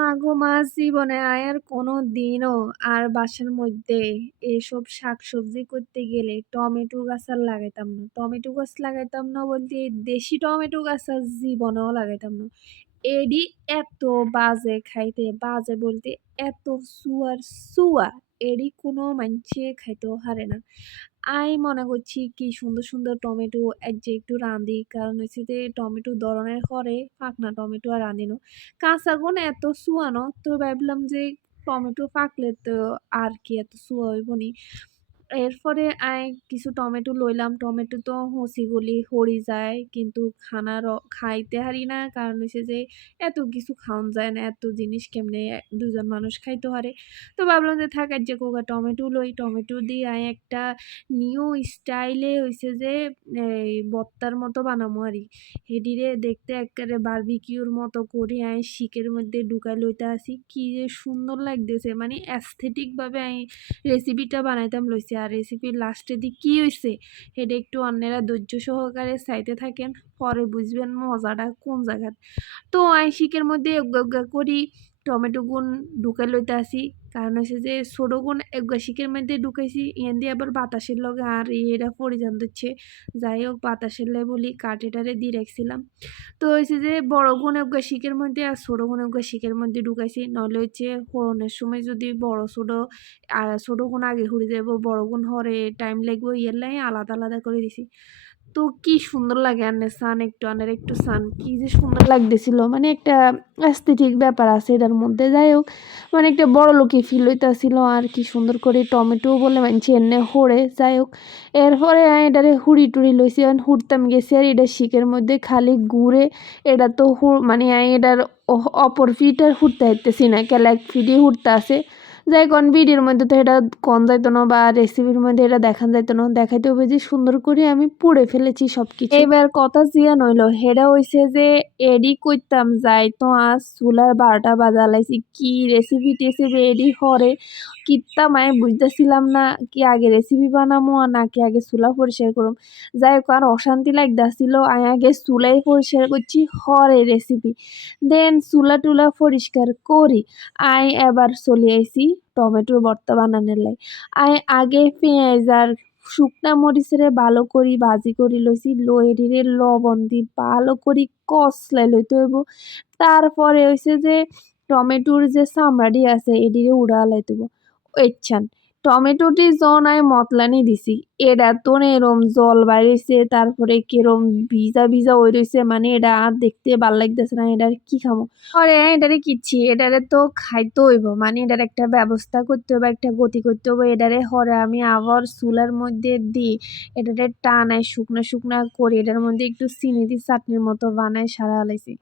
মা গো মা! জীবনে আর কোনোদিনও আর বাসার মধ্যে এসব শাকসবজি করতে গেলে টমেটো গাছ আর লাগাইতাম না। টমেটো গাছ লাগাইতাম না বলতে এই দেশি টমেটো গাছ আর জীবনেও লাগাইতাম না। এডি এত বাজে খাইতে, বাজে বলতে এত সুয়ার সুয়া, এডি কোনো মানষে খাইতেও হারে না। মনে করছি কি সুন্দর, সুন্দর টমেটো যে একটু রাঁধি। কারণ হইছে যে টমেটো ধরনের করে পাকনা টমেটো আর রাঁধিনো। কাঁচাগুন এত চুয়ানো তো ভাবলাম যে টমেটো পাকলে তো আর কি এত চুয়া হইবনি। এরপরে কিছু টমেটো লইলাম। টমেটো তো হঁচিগুলি হরি যায় কিন্তু খাইতে হারি না। কারণ হইছে যে এত কিছু খাওন যায় না। এত জিনিস কেমনে ২ জন মানুষ খাইতে পারে। তো ভাবলাম যে থাক আর যে কোকা টমেটো লই। টমেটো দিয়ে একটা নিউ স্টাইলে হইছে যে এই ভর্তার মতো বানামু আরি। হেডিরে দেখতে এক্কারে বারবিকিউর মতো করি শিকের মধ্যে ঢুকাই লইতে আসি। কি যে সুন্দর লাগতেছে মানে অ্যাস্থেটিক ভাবে রেসিপিটা বানাইতাম লইছি। আর রেসিপির লাস্টে দিয়ে কি হইছে হেডা একটু অন্যেরা ধৈর্য সহকারে চাইতে থাকেন। পরে বুঝবেন মজাটা কোন জায়গাত। তো শিকের মধ্যে এগা করি টমেটো গুন ঢুকাই লইতে আসি। কারণ হচ্ছে যে ছোট গুণ এগা শিকের মধ্যে ঢুকাইছি ইয়ান দিয়ে আবার বাতাসের লগে আর এরা পরিজান দিচ্ছে। যাই হোক বাতাসের লাই বলি কাঠেটারে দিয়ে রাখছিলাম। তো হয়েছে যে বড় গুণ এগা শিকের মধ্যে আর ছোট গুণ এগা শিকের মধ্যে ঢুকাইছি। নইলে হচ্ছে ফোড়নের সময় যদি বড় ছোট গুণ আগে হুড়ে যাব, বড় গুণ হরে টাইম লাগবে ইয়ার লাই আলাদা আলাদা করে দিছি। তো কি সুন্দর লাগে আনের একটু সান কি যে সুন্দর লাগতেছিল মানে একটা অ্যাস্থেটিক ব্যাপার আছে এটার মধ্যে। যাই হোক মানে একটা বড় লোকই ফিল হইতাছিল আর কি সুন্দর করে টমেটো বলে মানছি এনে হড়ে। যাই হোক এরপরে এটারে হুড়ি টুড়ি লইছি হুড়তাম গেছি আর এটা শিকের মধ্যে খালি ঘুরে এটা তো মানে এটার অপর ফিট আর হুড়তে হাইতেছি না কেলা এক ফিটই হুড়তে আছে। যাই কোন ভিডিওর মধ্যে তো এটা কন যাইতো না বা রেসিপির মধ্যে এটা দেখান যাইতো না, দেখাইতে হবে যে সুন্দর করে আমি পুড়ে ফেলেছি সবকিছু। এবার কথা জিয়া নইলো হেডা হইছে যে এডি কইতাম যাই তো আজ চুলার 12টা বাজা লাইছি কি রেসিপি টেসিপি এডি হরে কিত্তাম বুঝতেছিলাম না কি আগে রেসিপি বানামো আর নাকি আগে চুলা পরিষ্কার করুম। যাই হোক আর অশান্তি লাগতাছিল আগে চুলাই পরিষ্কার করছি হরে রেসিপি দেন চুলা টুলা পরিষ্কার করি এবার চলে আইছি টমেটোর ভর্তা বানানোর লাই। আগে পেঁয়াজ আর শুকনা মরিচেরে ভালো করি ভাজি করি লইছি লইডিরে লবণ দি ভালো করি কষলাই লইতে হইব। তারপরে হইছে যে টমেটোর যে চামড়াটি আছে এডিরে উড়া লাইতে হইব। ইচ্ছান টমেটোটি জন মতলানি দিছি এটা তো এরম জল বাইরেছে তারপরে কিরম ভিজা ভিজা হয়ে রয়েছে মানে এটা আর দেখতে ভাল লাগতেছে না। এটার কি খামো আরে এটারে কিচ্ছি এটারে তো খাইতে হইব মানে এটার একটা ব্যবস্থা করতে হবে একটা গতি করতে হবে। এটারে হরে আমি আবার চুলার মধ্যে দিই এটারে টানাই শুকনা শুকনা করি এটার মধ্যে একটু চিনি দিয়ে চাটনির মতো বানাই সারা লাইছি।